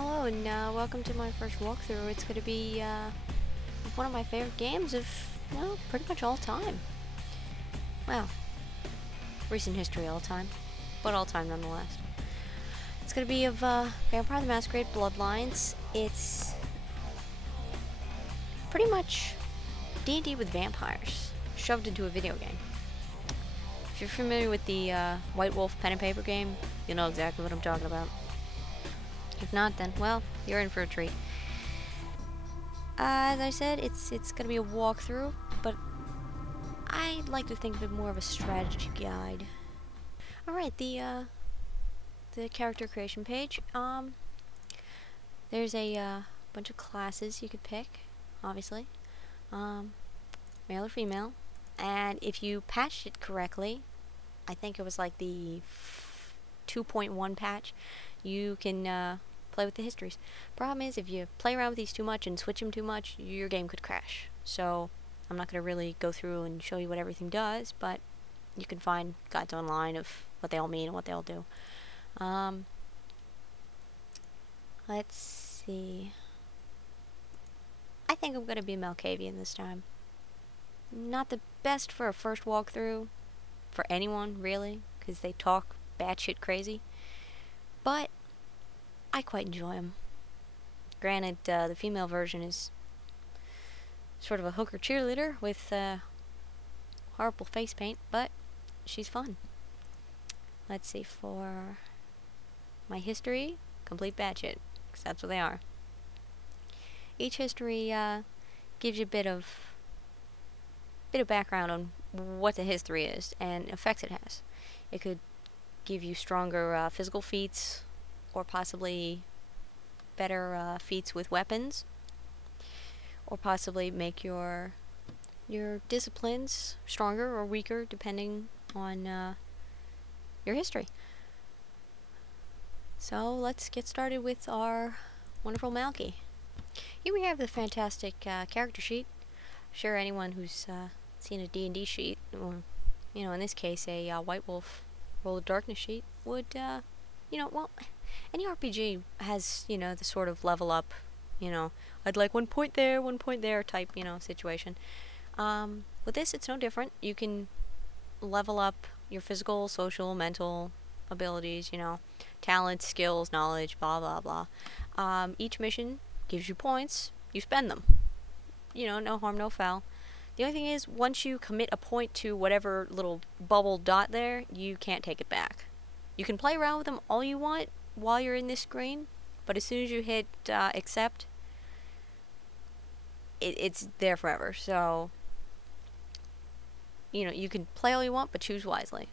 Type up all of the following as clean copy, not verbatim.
Hello and welcome to my first walkthrough. It's going to be one of my favorite games of, well, pretty much all time. Well, recent history all time, but all time nonetheless. It's going to be of Vampire the Masquerade Bloodlines. It's pretty much D&D with vampires, shoved into a video game. If you're familiar with the White Wolf pen and paper game, you'll know exactly what I'm talking about. If not, then, well, you're in for a treat. As I said, it's gonna be a walkthrough, but I'd like to think of it more of a strategy guide. Alright, the character creation page. There's a bunch of classes you could pick, obviously. Male or female. And if you patched it correctly, I think it was like the 2.1 patch, you can play with the histories. Problem is, if you play around with these too much and switch them too much, your game could crash. So I'm not going to really go through and show you what everything does, but you can find guides online of what they all mean and what they all do. Let's see. I think I'm going to be Malkavian this time. Not the best for a first walkthrough for anyone, really, because they talk batshit crazy. But I quite enjoy them. Granted, the female version is sort of a hooker cheerleader with horrible face paint, but she's fun. Let's see, for my history, complete batshit, because that's what they are. Each history gives you a bit of background on what the history is and effects it has. It could give you stronger physical feats, or possibly better feats with weapons, or possibly make your disciplines stronger or weaker depending on your history. So let's get started with our wonderful Malky. Here we have the fantastic character sheet. I'm sure anyone who's seen a D&D sheet, or you know, in this case a White Wolf Roll of Darkness sheet, would you know, well, any RPG has, you know, the sort of level up, you know, I'd like 1 point there, 1 point there type, you know, situation. With this, it's no different. You can level up your physical, social, mental abilities, you know, talents, skills, knowledge, blah, blah, blah. Each mission gives you points. You spend them. You know, no harm, no foul. The only thing is, once you commit a point to whatever little bubble dot there, you can't take it back. You can play around with them all you want while you're in this screen, but as soon as you hit accept, it's there forever. So, you know, you can play all you want, but choose wisely.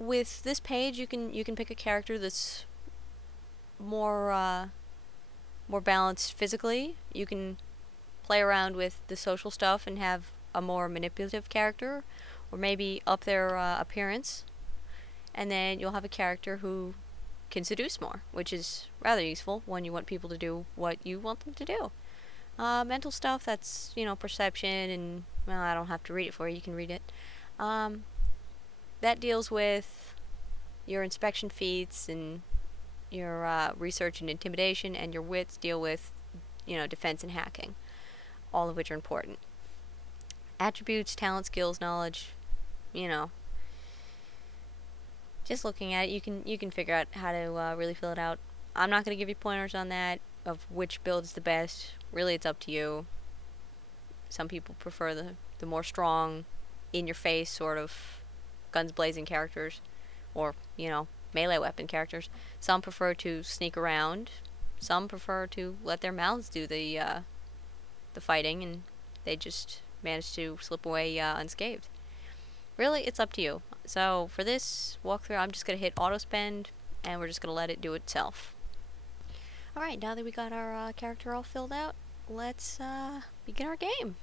With this page, you can pick a character that's more balanced physically. You can play around with the social stuff and have a more manipulative character, or maybe up their appearance. And then you'll have a character who can seduce more, which is rather useful when you want people to do what you want them to do. Mental stuff, that's, you know, perception, and, well, I don't have to read it for you, you can read it. That deals with your inspection feats, and your research and intimidation, and your wits deal with, you know, defense and hacking, all of which are important. Attributes, talent, skills, knowledge, you know, just looking at it, you can figure out how to really fill it out. I'm not going to give you pointers on that, of which build is the best. Really, it's up to you. Some people prefer the more strong, in-your-face sort of guns blazing characters, or, you know, melee weapon characters. Some prefer to sneak around. Some prefer to let their mouths do the fighting, and they just manage to slip away unscathed. Really, it's up to you. So for this walkthrough, I'm just going to hit auto spend, and we're just going to let it do itself. Alright, now that we got our character all filled out, let's begin our game.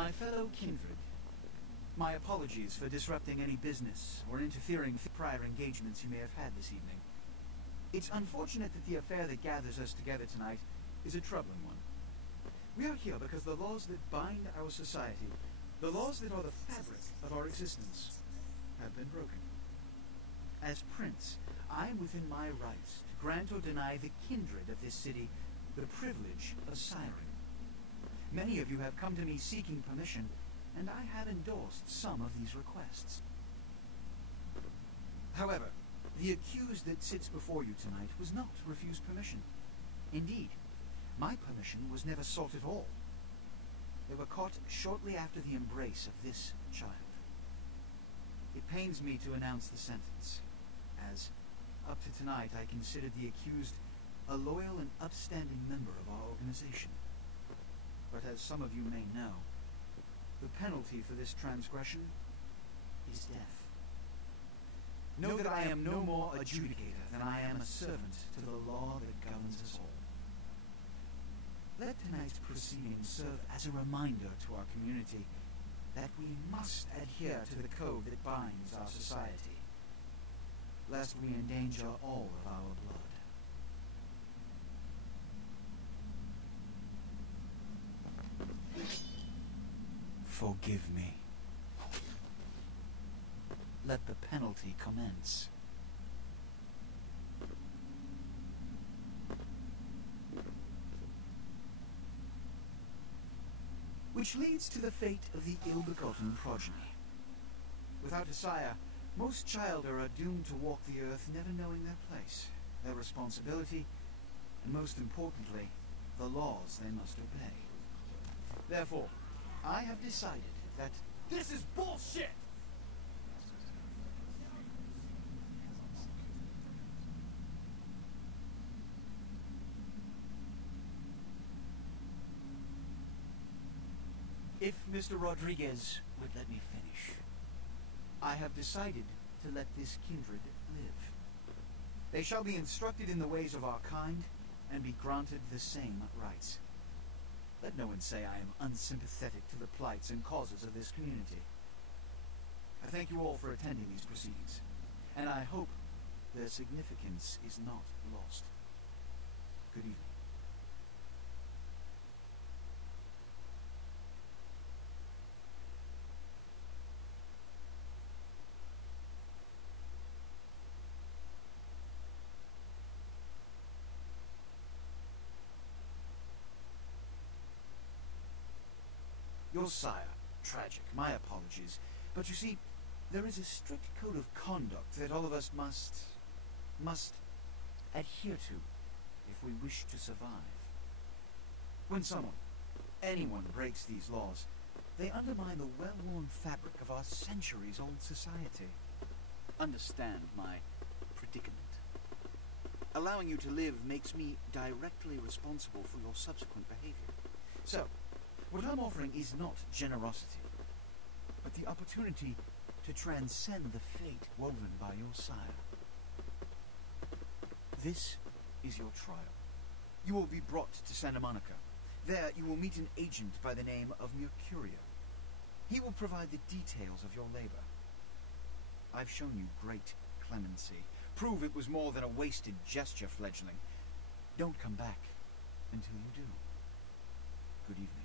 My fellow kindred, my apologies for disrupting any business or interfering with prior engagements you may have had this evening. It's unfortunate that the affair that gathers us together tonight is a troubling one. We are here because the laws that bind our society, the laws that are the fabric of our existence, have been broken. As Prince, I am within my rights to grant or deny the kindred of this city the privilege of siring. Many of you have come to me seeking permission, and I have endorsed some of these requests. However, the accused that sits before you tonight was not refused permission. Indeed, my permission was never sought at all. They were caught shortly after the embrace of this child. It pains me to announce the sentence, as up to tonight I considered the accused a loyal and upstanding member of our organization. But as some of you may know, the penalty for this transgression is death. Know that I am no more adjudicator than I am a servant to the law that governs us all. Let tonight's proceedings serve as a reminder to our community that we must adhere to the code that binds our society, lest we endanger all of our blood. Forgive me. Let the penalty commence. Which leads to the fate of the ill-begotten progeny. Without a sire, most children are doomed to walk the earth never knowing their place, their responsibility, and most importantly, the laws they must obey. Therefore, I have decided that this is bullshit! If Mr. Rodriguez would let me finish, I have decided to let this kindred live. They shall be instructed in the ways of our kind and be granted the same rights. Let no one say I am unsympathetic to the plights and causes of this community. I thank you all for attending these proceedings, and I hope their significance is not lost. Good evening. Your sire, tragic, my apologies. But you see, there is a strict code of conduct that all of us must adhere to if we wish to survive. When anyone breaks these laws, they undermine the well-worn fabric of our centuries-old society. Understand my predicament. Allowing you to live makes me directly responsible for your subsequent behavior. So, what I'm offering is not generosity, but the opportunity to transcend the fate woven by your sire. This is your trial. You will be brought to Santa Monica. There you will meet an agent by the name of Mercurio. He will provide the details of your labor. I've shown you great clemency. Prove it was more than a wasted gesture, fledgling. Don't come back until you do. Good evening.